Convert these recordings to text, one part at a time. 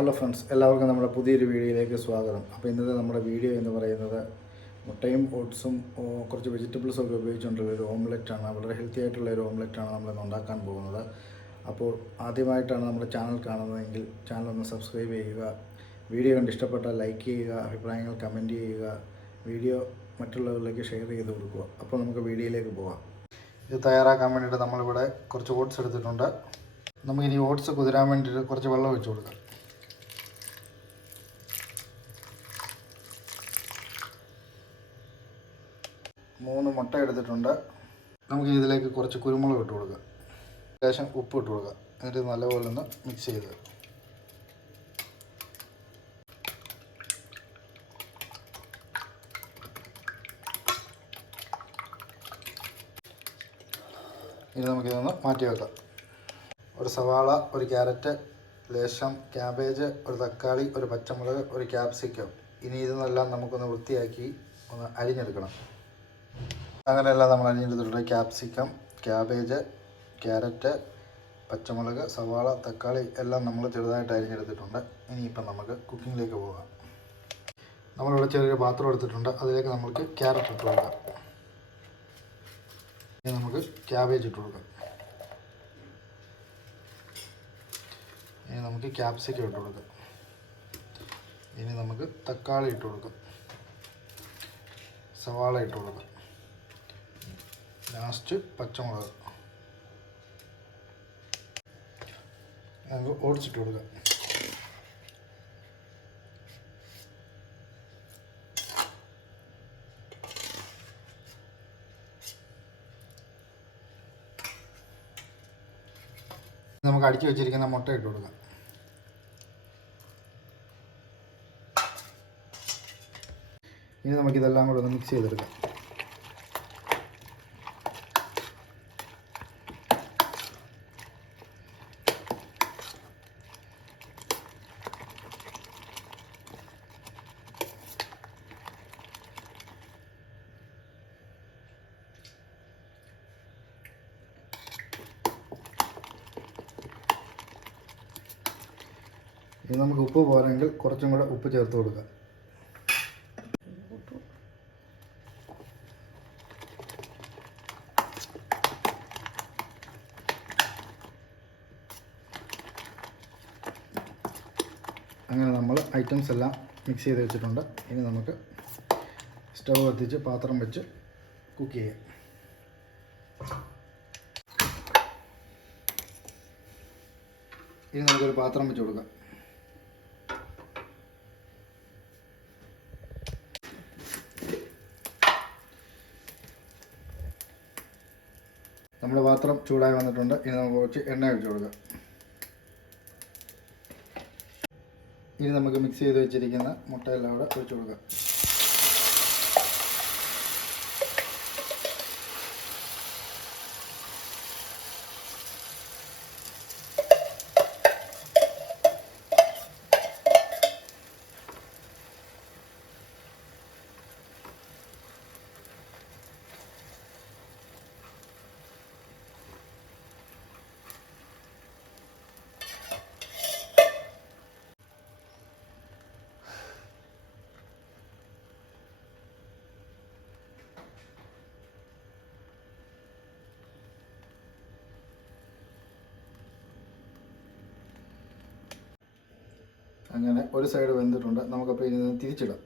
Hello friends, എല്ലാവർക്കും നമ്മുടെ പുതിയൊരു വീഡിയോയിലേക്ക് സ്വാഗതം. അപ്പോൾ ഇന്നത്തെ നമ്മുടെ വീഡിയോ എന്ന് പറയുന്നത് മുട്ടയും ഓട്സും കുറച്ച് വെജിറ്റബിൾസും ഒക്കെ ഉപയോഗിച്ചുകൊണ്ടുള്ള ഒരു ഓംലെറ്റാണ്. വളരെ ഹെൽത്തി ആയിട്ടുള്ള ഒരു ഓംലെറ്റാണ് നമ്മളിന്ന് ഉണ്ടാക്കാൻ പോകുന്നത്. അപ്പോൾ ആദ്യമായിട്ടാണ് നമ്മുടെ ചാനൽ കാണുന്നതെങ്കിൽ ചാനൽ ഒന്ന് സബ്സ്ക്രൈബ് ചെയ്യുക. വീഡിയോ കണ്ട് ഇഷ്ടപ്പെട്ടാൽ ലൈക്ക് ചെയ്യുക, അഭിപ്രായങ്ങൾ കമൻറ്റ് ചെയ്യുക, വീഡിയോ മറ്റുള്ളവരിലേക്ക് ഷെയർ ചെയ്ത് കൊടുക്കുക. അപ്പോൾ നമുക്ക് വീഡിയോയിലേക്ക് പോകാം. ഇത് തയ്യാറാക്കാൻ വേണ്ടിയിട്ട് നമ്മളിവിടെ കുറച്ച് ഓട്സ് എടുത്തിട്ടുണ്ട്. നമുക്കിനി ഓട്സ് കുതിരാൻ വേണ്ടിയിട്ട് കുറച്ച് വെള്ളം ഒഴിച്ച് കൊടുക്കാം. 3 മുട്ട എടുത്തിട്ടുണ്ട്. നമുക്ക് ഇതിലേക്ക് കുറച്ച് കുരുമുളക് ഇട്ട് കൊടുക്കുക, ലേശം ഉപ്പ് ഇട്ട് കൊടുക്കുക. എന്നിട്ട് നല്ലപോലെ ഒന്ന് മിക്സ് ചെയ്ത് ഇനി നമുക്കിതൊന്ന് മാറ്റി വെക്കാം. ഒരു സവാള, ഒരു ക്യാരറ്റ്, ലേശം ക്യാബേജ്, ഒരു തക്കാളി, ഒരു പച്ചമുളക്, ഒരു ക്യാപ്സിക്കം. ഇനി ഇതെല്ലാം നമുക്കൊന്ന് വൃത്തിയാക്കി ഒന്ന് അരിഞ്ഞെടുക്കണം. അങ്ങനെയെല്ലാം നമ്മൾ അരിഞ്ഞെടുത്തിട്ടുണ്ട്. ക്യാപ്സിക്കം, ക്യാബേജ്, ക്യാരറ്റ്, പച്ചമുളക്, സവാള, തക്കാളി എല്ലാം നമ്മൾ ചെറുതായിട്ട് അരിഞ്ഞെടുത്തിട്ടുണ്ട്. ഇനിയിപ്പം നമുക്ക് കുക്കിങ്ങിലേക്ക് പോകാം. നമ്മളിവിടെ ചെറിയൊരു പാത്രം എടുത്തിട്ടുണ്ട്. അതിലേക്ക് നമുക്ക് ക്യാരറ്റ് ഇട്ട് കൊടുക്കാം. ഇനി നമുക്ക് ക്യാബേജ് ഇട്ട് കൊടുക്കാം. ഇനി നമുക്ക് ക്യാപ്സിക്കം ഇട്ട് കൊടുക്കാം. ഇനി നമുക്ക് തക്കാളി ഇട്ട് കൊടുക്കാം, സവാള ഇട്ട് കൊടുക്കാം, ലാസ്റ്റ് പച്ചമുളക്. നമുക്ക് ഓടിച്ചിട്ട് കൊടുക്കാം. നമുക്ക് അടിച്ചു വെച്ചിരിക്കുന്ന മുട്ട ഇട്ട് കൊടുക്കാം. ഇനി നമുക്കിതെല്ലാം കൂടെ ഒന്ന് മിക്സ് ചെയ്തെടുക്കാം. ഇനി നമുക്ക് ഉപ്പ് പോരെങ്കിൽ കുറച്ചും കൂടെ ഉപ്പ് ചേർത്ത് കൊടുക്കാം. അങ്ങനെ നമ്മൾ ഐറ്റംസ് എല്ലാം മിക്സ് ചെയ്ത് വെച്ചിട്ടുണ്ട്. ഇനി നമുക്ക് സ്റ്റവ് കത്തിച്ച് പാത്രം വെച്ച് കുക്ക് ചെയ്യാം. ഇനി നമുക്കൊരു പാത്രം വെച്ച് കൊടുക്കാം. നമ്മുടെ പാത്രം ചൂടായി വന്നിട്ടുണ്ട്. ഇനി നമുക്ക് കുറച്ച് എണ്ണ ഒഴിച്ച് കൊടുക്കാം. ഇനി നമുക്ക് മിക്സ് ചെയ്ത് വെച്ചിരിക്കുന്ന മുട്ടയെല്ലാം കൂടെ ഒഴിച്ച് കൊടുക്കാം. അങ്ങനെ ഒരു സൈഡ് വെന്തിട്ടുണ്ട്. നമുക്കപ്പോൾ ഇതിൽ നിന്ന് തിരിച്ചിടാം.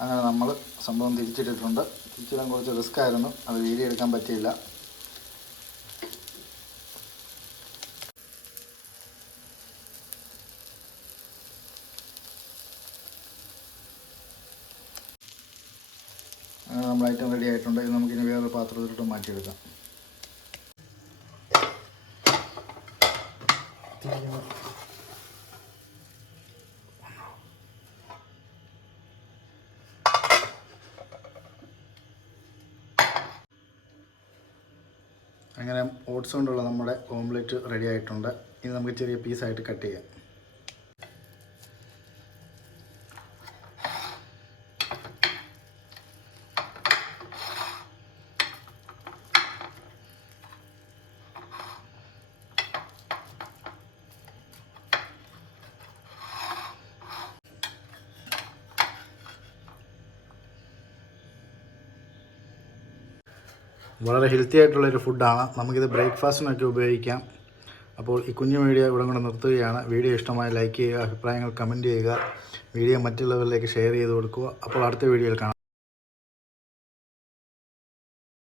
അങ്ങനെ നമ്മൾ സംഭവം തിരിച്ചിട്ടിട്ടുണ്ട്. തിരിച്ചിടാൻ കുറച്ച് റിസ്ക് ആയിരുന്നു, അത് വീഡിയോ എടുക്കാൻ പറ്റിയില്ല. അങ്ങനെ നമ്മൾ ഐറ്റം റെഡി ആയിട്ടുണ്ട്. ഇത് നമുക്കിനി വേറൊരു പാത്രത്തിലിട്ട് മാറ്റിയെടുക്കാം. അങ്ങനെ ഓട്സ് കൊണ്ടുള്ള നമ്മുടെ ഓംലെറ്റ് റെഡി ആയിട്ടുണ്ട്. ഇനി നമുക്ക് ചെറിയ പീസായിട്ട് കട്ട് ചെയ്യാം. വളരെ ഹെൽത്തി ആയിട്ടുള്ളൊരു ഫുഡാണ്. നമുക്കിത് ബ്രേക്ക്ഫാസ്റ്റിനൊക്കെ ഉപയോഗിക്കാം. അപ്പോൾ ഈ കുഞ്ഞു വീഡിയോ ഇവിടെ കൊണ്ട് നിർത്തുകയാണ്. വീഡിയോ ഇഷ്ടമായി ലൈക്ക് ചെയ്യുക, അഭിപ്രായങ്ങൾ കമൻറ്റ് ചെയ്യുക, വീഡിയോ മറ്റുള്ളവരിലേക്ക് ഷെയർ ചെയ്ത് കൊടുക്കുക. അപ്പോൾ അടുത്ത വീഡിയോയിൽ കാണാം.